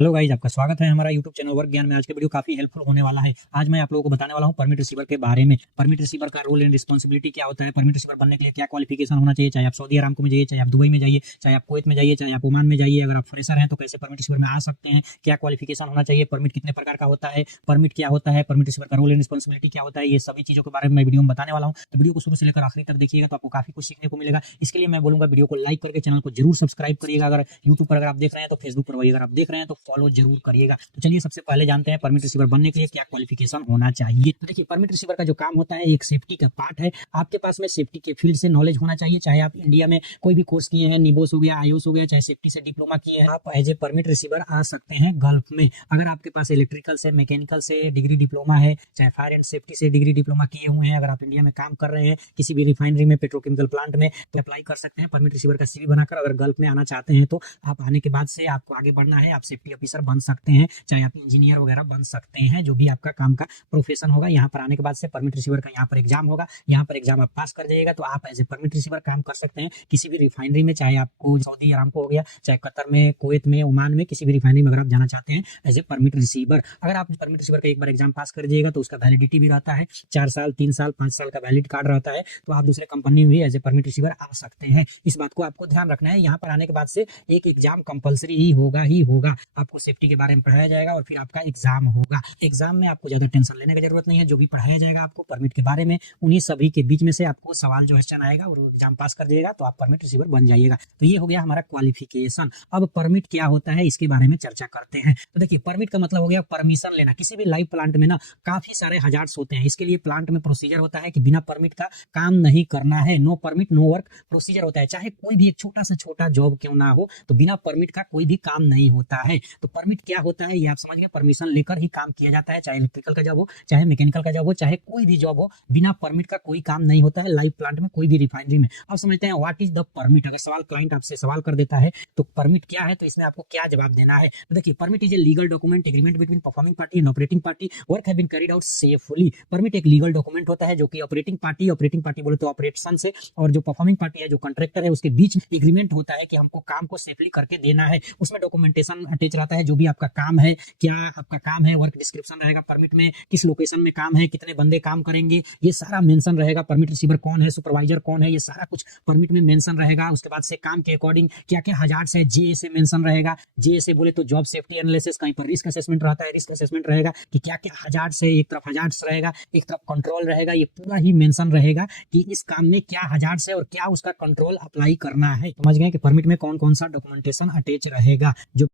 Hello guys, आपका स्वागत है हमारा यूट्यूब चैनल वर्क ज्ञान में। आज के वीडियो काफी हेल्पफुल होने वाला है। आज मैं आप लोगों को बताने वाला हूं परमिट रिसीवर के बारे में। परमिट रिसीवर का रोल एंड रिस्पांसिबिलिटी क्या होता है, परमिट रिसीवर बनने के लिए क्या क्वालिफिकेशन होना चाहिए, चाहे आप सऊदी अरामको में जाइए, चाहे आप दुबई में जाइए, चाहे आप कुवैत में जाइए, चाहे आप ओमान में जाइए। अगर आप फ्रेशर हैं तो कैसे परमिट रिसीवर में आ सकते हैं, क्या क्वालिफिकेशन होना चाहिए, परमिट कितने प्रकार का होता है, परमिट क्या होता है, परमिट रिसीवर का रोल एंड रिस्पांसिबिलिटी क्या होता है, ये सभी चीजों के बारे में मैं वीडियो में बताने वाला हूँ। तो वीडियो को शुरू से लेकर आखिरी तक देखिएगा तो आपको काफी कुछ सीखने को मिलेगा। इसके लिए मैं बोलूंगा वीडियो को लाइक करके चैनल को जरूर सब्सक्राइब करिएगा। अगर यूट्यूब पर अगर आप देख रहे हैं तो फेसबुक पर वही अगर आप देख रहे हैं तो फॉलो जरूर करिएगा। तो चलिए सबसे पहले जानते हैं परमिट रिसीवर बनने के लिए क्या क्वालिफिकेशन होना चाहिए। तो देखिए, परमिट रिसीवर का जो काम होता है एक सेफ्टी का पार्ट है। आपके पास में सेफ्टी के फील्ड से नॉलेज होना चाहिए। चाहे आप इंडिया में कोई भी कोर्स किए हैं, निबोस हो गया, आईओस हो गया, चाहे सेफ्टी से डिप्लोमा किए हैं, आप एज ए परमिट रिसीवर आ सकते हैं गल्फ में। अगर आपके पास इलेक्ट्रिकल से, मैकेनिकल से डिग्री डिप्लोमा है, चाहे फायर एंड सेफ्टी से डिग्री डिप्लोमा किए हुए हैं, अगर आप इंडिया में काम कर रहे हैं किसी भी रिफाइनरी में, पेट्रोकेमिकल प्लांट में, तो अप्लाई कर सकते हैं परमिट रिसीवर का सीवी बनाकर। अगर गल्फ में आना चाहते हैं तो आप आने के बाद से आपको आगे बढ़ना है, आप सेफ्टी ऑफिसर बन सकते हैं, चाहे आप इंजीनियर वगैरह बन सकते हैं, जो भी आपका काम का प्रोफेशन होगा। यहाँ पर आने के बाद से परमिट रिसीवर का यहाँ पर एग्जाम होगा, यहाँ पर एग्जाम आप पास कर जाइएगा तो आप एज ए परमिट रिसीवर काम कर सकते हैं किसी भी रिफाइनरी में। चाहे आपको सऊदी अरामको हो गया, चाहे कतर में, कुवैत में, ओमान में, किसी भी रिफाइनरी में अगर आप जाना चाहते हैं एज ए परमिट रिसीवर। अगर आप परमिट रिसीवर का एक बार एग्जाम पास कर जाइएगा तो उसका वैलिडिटी भी रहता है 4 साल, 3 साल, 5 साल का वैलिड कार्ड रहता है। तो आप दूसरे कंपनी में भी एज ए परमिट रिसीवर आ सकते हैं। इस बात को आपको ध्यान रखना है। यहाँ पर आने के बाद से एक एग्जाम कंपलसरी ही होगा। आपको सेफ्टी के बारे में पढ़ाया जाएगा और फिर आपका एग्जाम होगा। एग्जाम में आपको ज्यादा टेंशन लेने की जरूरत नहीं है। जो भी पढ़ाया जाएगा आपको परमिट के बारे में, उन्हीं सभी के बीच में से आपको सवाल जो क्वेश्चन आएगा और एग्जाम पास कर जाएगा तो आप परमिट रिसीवर बन जाइएगा। तो ये हो गया हमारा क्वालिफिकेशन। अब परमिट क्या होता है इसके बारे में चर्चा करते हैं। तो देखिए, परमिट का मतलब हो गया परमिशन लेना। किसी भी लाइव प्लांट में ना काफी सारे हजार्ड्स होते हैं। इसके लिए प्लांट में प्रोसीजर होता है कि बिना परमिट का काम नहीं करना है। No permit no work procedure होता है। चाहे कोई भी एक छोटा से छोटा जॉब क्यों ना हो, तो बिना परमिट का कोई भी काम नहीं होता है। तो परमिट क्या होता है ये आप समझ गए। परमिशन लेकर ही काम किया जाता है, चाहे इलेक्ट्रिकल का जॉब हो, चाहे मैकेनिकल का जॉब हो, चाहे कोई भी जॉब हो, बिना परमिट का कोई काम नहीं होता है लाइव प्लांट में, कोई भी रिफाइनरी में। अब समझते हैं व्हाट इज द परमिट। अगर सवाल क्लाइंट आपसे सवाल कर देता है तो परमिट क्या है, तो इसमें आपको क्या जवाब देना है। तो देखिए, permit is a legal document agreement between performing party and operating party, work have been carried out safely. Permit एक लीगल डॉक्यूमेंट होता है जो कि ऑपरेटिंग पार्टी बोले तो ऑपरेशन से, और जो परफॉर्मिंग पार्टी है, जो कॉन्ट्रैक्टर है, उसके बीच एग्रीमेंट होता है कि हमको काम को सेफली करके देना है। उसमें डॉक्यूमेंटेशन अटैच रहता है, जो भी आपका काम है, क्या आपका काम है, वर्क डिस्क्रिप्शन रहेगा परमिट में, किस लोकेशन में काम है, कितने बंदे काम करेंगे, ये सारा मेंशन रहेगा। परमिट रिसीवर कौन है, सुपरवाइजर कौन है, ये सारा कुछ परमिट में मेंशन रहेगा। उसके बाद से काम के अकॉर्डिंग क्या क्या हजार्ड्स है, जेएसए मेंशन रहेगा। जेएसए बोले तो जॉब सेफ्टी एनालिसिस, कहीं पर रिस्क असेसमेंट रहता है, रिस्क असेसमेंट रहेगा कि क्या क्या हजार्ड्स है। एक तरफ हजार्ड्स रहेगा, एक तरफ कंट्रोल रहेगा। ये पूरा ही मेंशन रहेगा कि इस काम में क्या हजार्ड्स है और क्या उसका कंट्रोल अप्लाई करना है। समझ गए कि परमिट में कौन कौन सा डॉक्यूमेंटेशन अटैच रहेगा। जो